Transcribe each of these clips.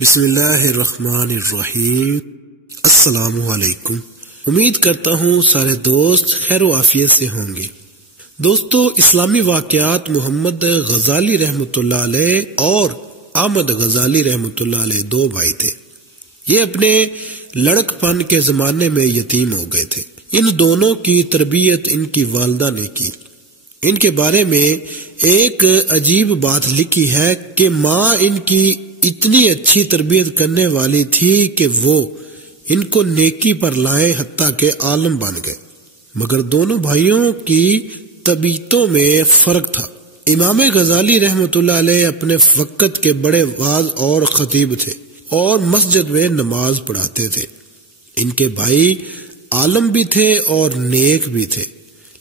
بسم اللہ الرحمن الرحیم۔ السلام علیکم۔ امید کرتا ہوں سارے دوست خیر و عافیت سے ہوں گے۔ دوستو، اسلامی واقعات محمد غزالی رحمۃ اللہ علیہ اور احمد غزالی رحمۃ اللہ علیہ دو بھائی تھے۔ یہ اپنے لڑک پن کے زمانے میں یتیم ہو گئے تھے۔ ان دونوں کی تربیت ان کی والدہ نے کی۔ ان کے بارے میں ایک عجیب بات لکھی ہے کہ ماں ان کی اتنی اچھی تربیت کرنے والی تھی کہ وہ ان کو نیکی پر لائے، حتیٰ کہ عالم بن گئے۔ مگر دونوں بھائیوں کی طبیعتوں میں فرق تھا۔ امام غزالی رحمۃ اللہ علیہ اپنے وقت کے بڑے واعظ اور خطیب تھے اور مسجد میں نماز پڑھاتے تھے۔ ان کے بھائی عالم بھی تھے اور نیک بھی تھے،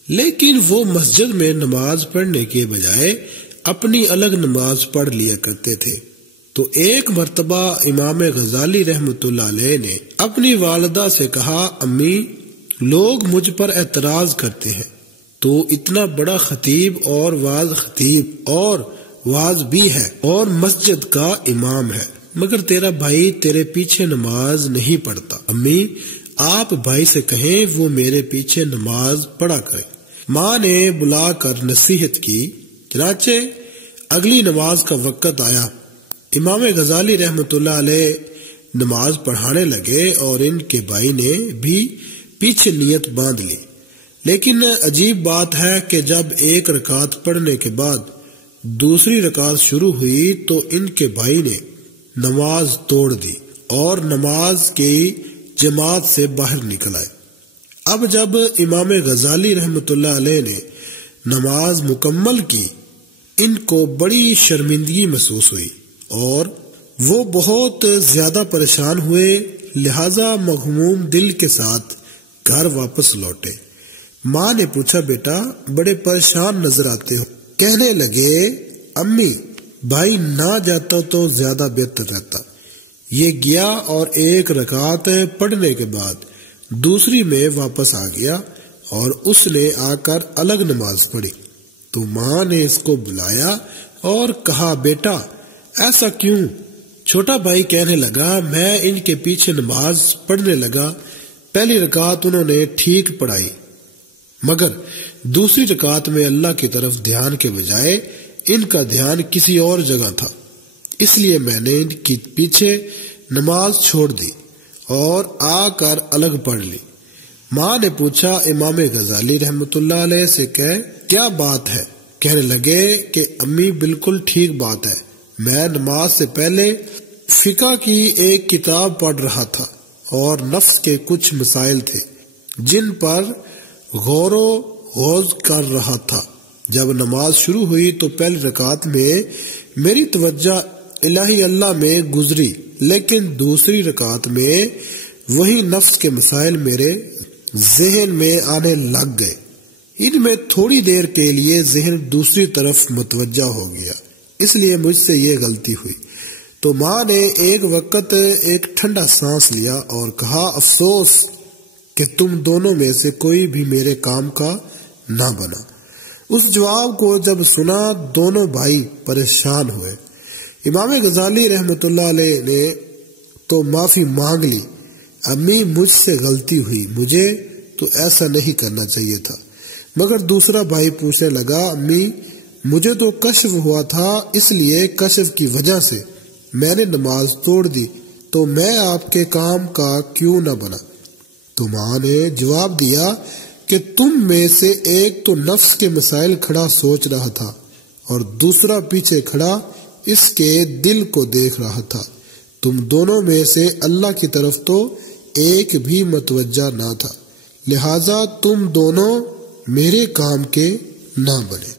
لیکن وہ مسجد میں نماز پڑھنے کے بجائے اپنی الگ نماز پڑھ لیا کرتے تھے۔ تو ایک مرتبہ امام غزالی رحمۃ اللہ علیہ نے اپنی والدہ سے کہا، امی، لوگ مجھ پر اعتراض کرتے ہیں، تو اتنا بڑا خطیب اور واعظ بھی ہے اور مسجد کا امام ہے، مگر تیرا بھائی تیرے پیچھے نماز نہیں پڑھتا۔ امی، آپ بھائی سے کہیں وہ میرے پیچھے نماز پڑھا کرے۔ ماں نے بلا کر نصیحت کی۔ چنانچہ اگلی نماز کا وقت آیا۔ امام غزالی رحمۃ اللہ علیہ نماز پڑھانے لگے اور ان کے بھائی نے بھی پیچھے نیت باندھ لی۔ لیکن عجیب بات ہے کہ جب ایک رکعت پڑھنے کے بعد دوسری رکعت شروع ہوئی تو ان کے بھائی نے نماز توڑ دی اور نماز کی جماعت سے باہر نکل آئے۔ اب جب امام غزالی رحمۃ اللہ علیہ نے نماز مکمل کی، ان کو بڑی شرمندگی محسوس ہوئی اور وہ بہت زیادہ پریشان ہوئے، لہذا مغموم دل کے ساتھ گھر واپس لوٹے۔ ماں نے پوچھا، بیٹا بڑے پریشان نظر آتے ہو۔ کہنے لگے، امی، بھائی نہ جاتا تو زیادہ بہتر رہتا۔ یہ گیا اور ایک رکعت پڑھنے کے بعد دوسری میں واپس آ گیا اور اس نے آ کر الگ نماز پڑھی۔ تو ماں نے اس کو بلایا اور کہا، بیٹا ایسا کیوں؟ چھوٹا بھائی کہنے لگا، میں ان کے پیچھے نماز پڑھنے لگا۔ پہلی رکعت انہوں نے ٹھیک پڑھائی، مگر دوسری رکعت میں اللہ کی طرف دھیان کے بجائے ان کا دھیان کسی اور جگہ تھا، اس لیے میں نے ان کے پیچھے نماز چھوڑ دی اور آ کر الگ پڑھ لی۔ ماں نے پوچھا، امام غزالی رحمۃ اللہ علیہ سے کیا بات ہے؟ کہنے لگے کہ امی، بالکل ٹھیک بات ہے۔ میں نماز سے پہلے فقہ کی ایک کتاب پڑھ رہا تھا اور نفس کے کچھ مسائل تھے جن پر غور و خوض کر رہا تھا۔ جب نماز شروع ہوئی تو پہلی رکعت میں میری توجہ الہی اللہ میں گزری، لیکن دوسری رکعت میں وہی نفس کے مسائل میرے ذہن میں آنے لگ گئے۔ ان میں تھوڑی دیر کے لیے ذہن دوسری طرف متوجہ ہو گیا، اس لیے مجھ سے یہ غلطی ہوئی۔ تو ماں نے ایک وقت ایک ٹھنڈا سانس لیا اور کہا، افسوس کہ تم دونوں میں سے کوئی بھی میرے کام کا نہ بنا۔ اس جواب کو جب سنا دونوں بھائی پریشان ہوئے۔ امام غزالی رحمۃ اللہ علیہ نے تو معافی مانگ لی، امی مجھ سے غلطی ہوئی، مجھے تو ایسا نہیں کرنا چاہیے تھا۔ مگر دوسرا بھائی پوچھنے لگا، امی مجھے تو کشف ہوا تھا، اس لیے کشف کی وجہ سے میں نے نماز توڑ دی، تو میں آپ کے کام کا کیوں نہ بنا؟ تو ماں نے جواب دیا کہ تم میں سے ایک تو نفس کے مسائل کھڑا سوچ رہا تھا اور دوسرا پیچھے کھڑا اس کے دل کو دیکھ رہا تھا۔ تم دونوں میں سے اللہ کی طرف تو ایک بھی متوجہ نہ تھا، لہذا تم دونوں میرے کام کے نہ بنے۔